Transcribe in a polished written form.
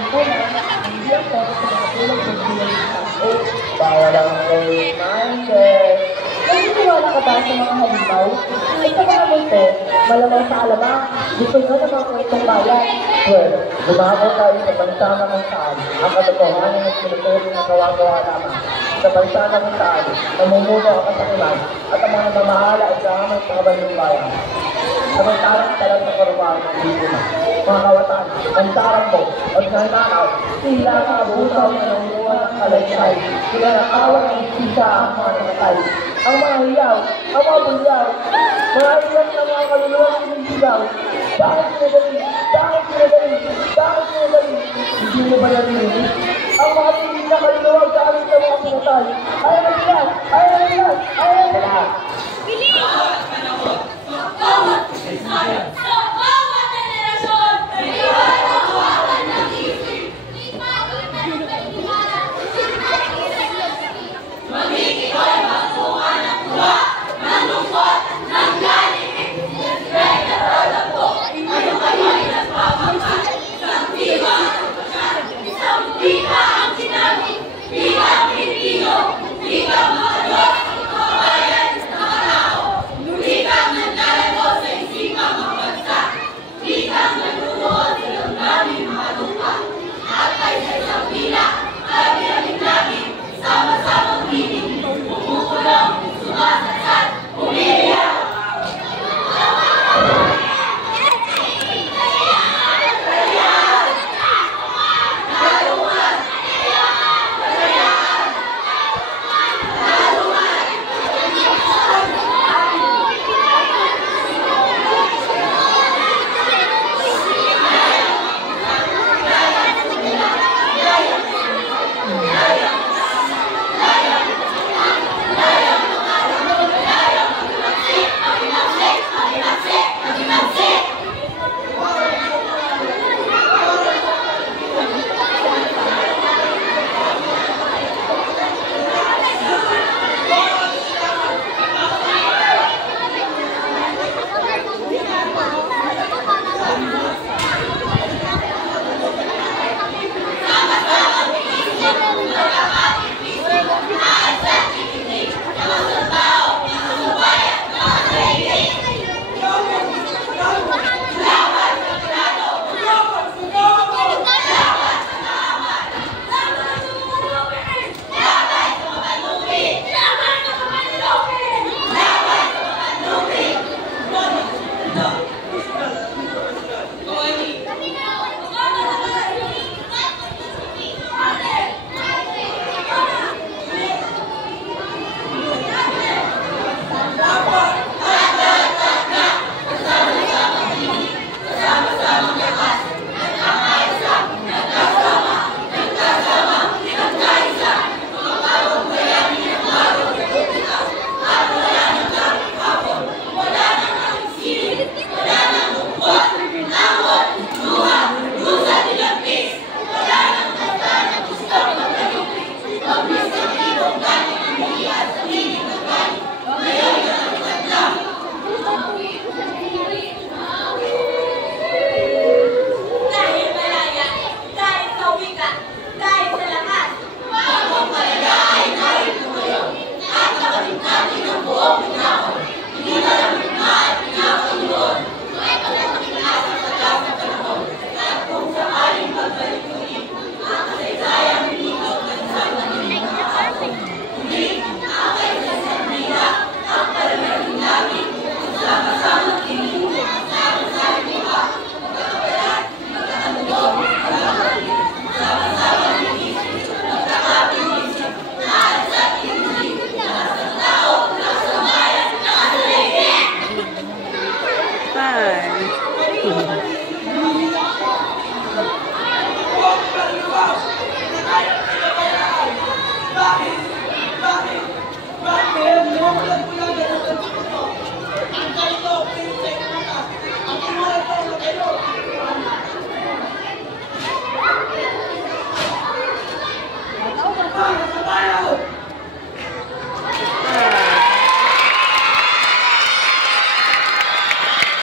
lipunan, hindi ang pera sa mga tulong ng bilang ng tao. Bawal ang reminder. Naniniwala ka ba sa mga halimaw? At sa mga multo, malamang sa alamang, gusto nyo ng mga kwentong bayan. Well, lumako tayo sa bansa na kung saan ang katotohanan ng sinuturing na gawa-gawa lamang. Sa bansa na kung saan, namumuno ang kasakiman at ang mga namamahala ay kahamang sa kabalang bayan. Samantarang talag ng karubahan ng lipunan. Mga kawatan, bantarang mo, at nananaw, sila ang abusaw na nanguha ng kalaysay. Sila nakawan ng sisa ang mga namatay. Ang mga hiyaw, ang mga bulyaw, mga ilan ng mga kaluluwa ng sinisigaw. Bakit sinagaling? Bakit sinagaling? Bakit sinagaling? Hindi mo ba narinig? Ang mga piling na kaluluwa gamit ng mga pinatay. Ayaw na sila! Ayaw na sila! Ayaw na sila! Sa bawat generasyon, iwan ang kawalan ng isip. Magiging ko'y magpunga ng tuwa, ng lungkot, ng galing. Siyempre, natatagpo, ano kayo'y nagpapagkat. Isang diba isang diba ang sinabi, diba ang Pilipino, diba ang mga Diyos, mga bayan, mga tao, diba ang nandaragos sa isipang mga bansa, diba ang nanunood sa damdamin mga lupa, at ay sa isang pila, kami-kaming lagi, sama-samang piling, umukulong, sumasasat, umiiyak. Hi.